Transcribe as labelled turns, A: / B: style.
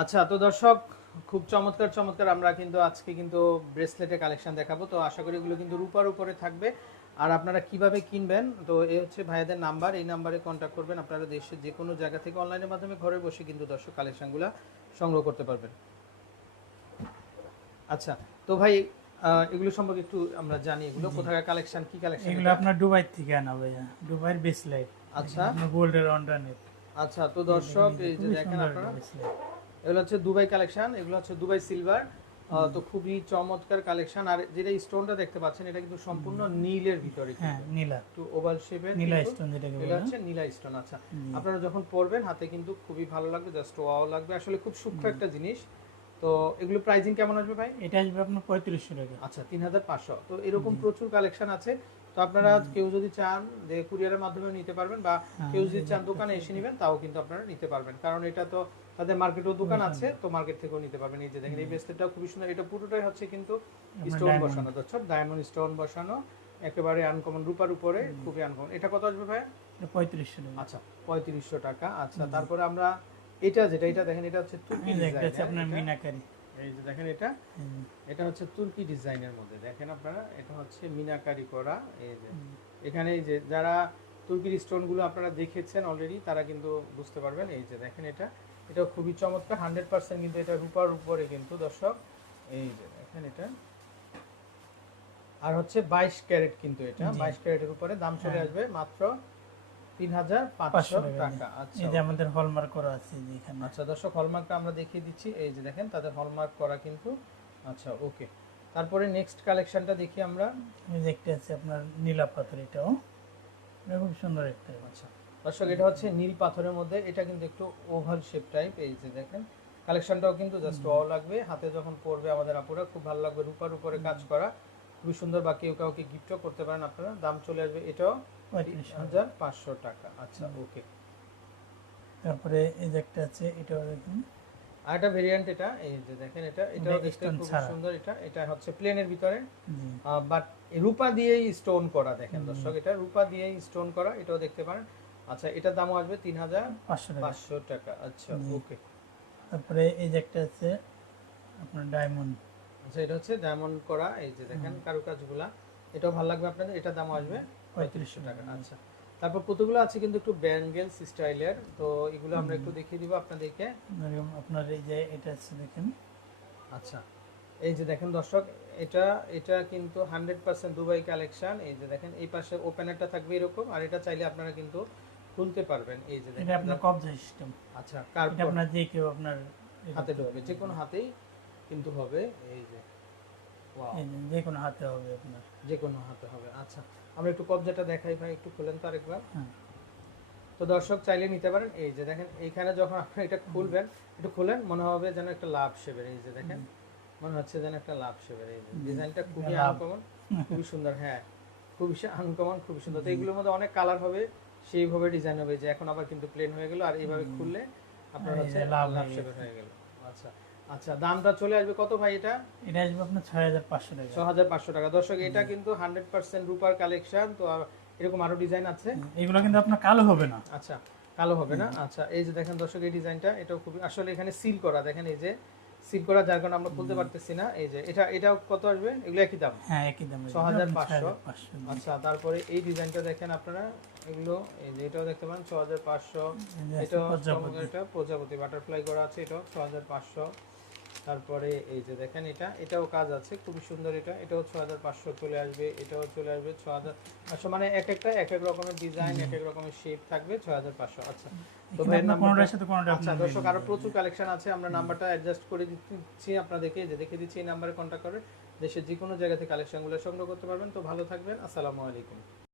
A: আচ্ছা তো দর্শক খুব চমৎকার চমৎকার। আমরা কিন্তু আজকে কিন্তু ব্রেসলেটের কালেকশন দেখাবো। তো আশা করি এগুলো কিন্তু রূপার উপরে থাকবে। আর আপনারা কীভাবে কিনবেন? তো এই হচ্ছে ভাইয়াদের নাম্বার। এই নাম্বারে কন্ট্যাক্ট করবেন। আপনারা দেশের যে কোনো জায়গা থেকে অনলাইনের মাধ্যমে ঘরে বসে কিন্তু দর্শক কালেকশনগুলো সংগ্রহ করতে পারবেন। আচ্ছা তো ভাই এগুলো সম্পর্কে একটু আমরা জানি এগুলো। কোথাকার কালেকশন কি কালেকশন
B: এগুলো আপনার দুবাই থেকে আনা ভাইয়া। দুবাইয়ের বেসলাইট
A: আচ্ছা।
B: গোল্ডের অন্ডারনেট।
A: আচ্ছা তো দর্শক এই যে দেখেন আপনারা। এগুলো হচ্ছে দুবাই কালেকশন এগুলো হচ্ছে দুবাই সিলভার। তো খুবই চমৎকার কালেকশন। আর যেটা স্টোনটা দেখতে পাচ্ছেন এটা কিন্তু সম্পূর্ণ নীলের ভিতরে
B: হ্যাঁ নীলা।
A: একটু ওভাল শেপের
B: নীলা স্টোন যেটাকে বলে।
A: হচ্ছে নীলা স্টোন আচ্ছা। আপনারা যখন পরবেন হাতে কিন্তু খুবই ভালো লাগবে জাস্ট ওয়াও লাগবে। আসলে খুব সূক্ষ্ম একটা জিনিস। তো এগুলো প্রাইজিং কেমন আসবে ভাই?
B: এটা আসবে আপনার পঁয়ত্রিশশো টাকা।
A: আচ্ছা তিন হাজার পাঁচশো। তো এরকম প্রচুর কালেকশন আছে। তো আপনারা কেউ যদি চান যে কুরিয়ারের মাধ্যমে নিতে পারবেন বা
B: হ্যাঁ,
A: কেউ যদি চান দোকানে এসে নেবেন তাও কিন্তু আপনারা নিতে পারবেন। কারণ এটা তো তাদের মার্কেটেও দোকান আছে তো মার্কেট থেকেও নিতে পারবেন। এই যে দেখেন এই ব্রেসলেটটাও খুবই সুন্দর। এটা পুরোটাই হচ্ছে কিন্তু স্টোন। বসানো দর্শক ডায়মন্ড স্টোন বসানো একেবারে আনকমন রূপার উপরে খুবই আনকমন এটা কত আসবে ভাই
B: পঁয়ত্রিশশো টাকা।
A: আচ্ছা পঁয়ত্রিশশো টাকা। আচ্ছা তারপরে আমরা এটা যেটা এটা দেখেন এটা হচ্ছে তুর্কি
B: এই যে একটা
A: ডিজাইন
B: আপনার মিনাকারি।
A: এই যে দেখেন এটা এটা হচ্ছে তুর্কি ডিজাইনের মধ্যে। দেখেন আপনারা এটা হচ্ছে মিনাকারি করা এই যে। এখানে এই যে যারা তুর্কির স্টোনগুলো আপনারা দেখেছেন অলরেডি তারা কিন্তু বুঝতে পারবেন এই যে দেখেন এটা। এটা খুবই চমৎকার হান্ড্রেড পার্সেন্ট কিন্তু এটা রূপার উপরে কিন্তু দর্শক। এই যে দেখেন এটা। আর হচ্ছে বাইশ ক্যারেট কিন্তু এটা। বাইশ ক্যারেটের উপরে দাম চলে
B: হ্যাঁ।
A: আসবে মাত্র তিন হাজার
B: পাঁচশো
A: পাঁচশো
B: টাকা।
A: টাকা। আচ্ছা
B: এই যে আমাদের হলমার্ক করা আছে এখানে।
A: আচ্ছা দর্শক হলমার্কটা আমরা দেখিয়ে দিচ্ছি। এই যে দেখেন তাদের হলমার্ক করা কিন্তু আচ্ছা ওকে তারপরে নেক্সট কালেকশনটা দেখি আমরা।
B: এই যে একটা আছে আপনার নীলা পাথর এটাও। খুব সুন্দর একটা।
A: আচ্ছা দর্শক এটা হচ্ছে নীল পাথরের মধ্যে। এটা কিন্তু একটু ওভাল শেপ টাইপ এই যে দেখেন। কালেকশনটাও কিন্তু জাস্ট ওয়াও লাগবে। হাতে যখন পরবে আমাদের আপুরা খুব ভালো লাগবে রূপার উপরে কাজ করা। খুবই সুন্দর বা কেউ কাউকে গিফটও করতে পারেন আপনারা। দাম চলে আসবে এটাও হাজার। পাঁচশো টাকা। আচ্ছা ওকে
B: তারপরে এই যে একটা আছে এটাও দেখুন।
A: আর একটা ভেরিয়েন্ট এটা এই যে দেখেন এটা এটাও দেখতে খুব সুন্দর এটা। এটা হচ্ছে প্লেনের ভিতরে। বাট রূপা দিয়েই স্টোন করা দেখেন দর্শক এটা রূপা দিয়েই স্টোন করা এটাও দেখতে পারেন। আচ্ছা এটার দামও আসবে তিন হাজার
B: পাঁচশো টাকা।
A: আচ্ছা ওকে
B: তারপরে এই যে একটা আছে আপনার ডায়মন্ড
A: আচ্ছা এটা হচ্ছে ডায়মন্ড করা এই যে দেখেন কারুকাজগুলা। এটাও ভালো লাগবে আপনাদের? এটার দাম আসবে পঁয়ত্রিশশো টাকা আচ্ছা। তারপর কতগুলো আছে কিন্তু একটু ব্যাঙ্গেলস স্টাইলের তো এগুলো আমরা একটু দেখিয়ে দিব আপনাদেরকে।
B: আপনার এই যে এটা আছে দেখেন।
A: আচ্ছা এই যে দেখেন দর্শক এটা এটা কিন্তু হান্ড্রেড পার্সেন্ট দুবাই কালেকশন। এই যে দেখেন এই পাশে ওপেনারটা থাকবে এরকম আর এটা চাইলে আপনারা কিন্তু খুলতে পারবেন। এই যে
B: এটা
A: দেখেন
B: আপনার কবজা সিস্টেম
A: আচ্ছা
B: এটা আপনার যে কেউ আপনার
A: হাতে ঢুকবে যে কোনো হাতেই কিন্তু হবে এই যে
B: যে কোনো হাতে হবে আপনার।
A: যে কোনো হাতে হবে আচ্ছা। আমরা একটু কবজাটা দেখাই ভাই একটু খুলেন তো আরেকবার।
B: হ্যাঁ।
A: তো দর্শক চাইলে নিতে পারেন এই যে দেখেন এইখানে যখন আপনি এটা খুলবেন একটু খুলেন মনে হবে যেন একটা লাভ শেপের এই যে দেখেন মনে হচ্ছে যেন একটা লাভ শেপের এই যে। ডিজাইনটা খুবই আনকমন খুবই সুন্দর হ্যাঁ খুবই আনকমন খুবই সুন্দর। তো এগুলোর মধ্যে অনেক কালার হবে সেইভাবে ডিজাইন হবে যে এখন আবার কিন্তু প্লেন হয়ে গেল আর এইভাবে খুললে আপনার হচ্ছে
B: লাভ
A: লাভ শেপের হয়ে গেল। আচ্ছা আচ্ছা দামটা চলে আসবে কত ভাই এটা?
B: এটা আসবে আপনার ছয় হাজার পাঁচশো টাকা।
A: ছ হাজার পাঁচশো টাকা। দর্শক এটা কিন্তু হান্ড্রেড পার্সেন্ট রুপার কালেকশন। তো এরকম আরও ডিজাইন আছে?
B: এগুলো কিন্তু আপনার কালো হবে না।
A: আচ্ছা কালো হবে না? আচ্ছা এই যে দেখেন দর্শক এই ডিজাইনটা এটাও খুবই আসলে এখানে সিল করা। দেখেন এই যে সিল করা যার কারণে আমরা খুলতে পারতেছি না। এই যে এটা এটাও কত আসবে? এগুলো একই দাম?
B: হ্যাঁ একই দাম
A: 6500
B: পাঁচশো।
A: আচ্ছা তারপরে এই ডিজাইনটা দেখেন আপনারা এগুলো এই যে এটাও দেখতে পারেন ছ হাজার পাঁচশো এটাও
B: প্রজাপতি।
A: এটা প্রজাপতি। বাটারফ্লাই করা আছে এটাও ছ হাজার পাঁচশো। তারপরে এই যে দেখেন এটা এটাও কাজ আছে খুবই সুন্দর এটা। এটাও ছ হাজার পাঁচশো চলে আসবে এটাও চলে আসবে ছ হাজার পাঁচশো। মানে এক একটা এক এক রকমের ডিজাইন এক এক রকমের শেপ থাকবে ছ হাজার পাঁচশো। আচ্ছা তো ভাইয়ের
B: আপনার সাথে
A: আচ্ছা দর্শক
B: মিলবে আরও
A: প্রচুর কালেকশন আছে আমরা নাম্বারটা অ্যাডজাস্ট করে দিচ্ছি আপনাদেরকে। যে দেখে দিচ্ছি এই নাম্বারে কন্ট্যাক্ট করে দেশের যে কোনো জায়গা থেকে কালেকশনগুলো সংগ্রহ করতে পারবেন। তো ভালো থাকবেন আসসালামু আলাইকুম।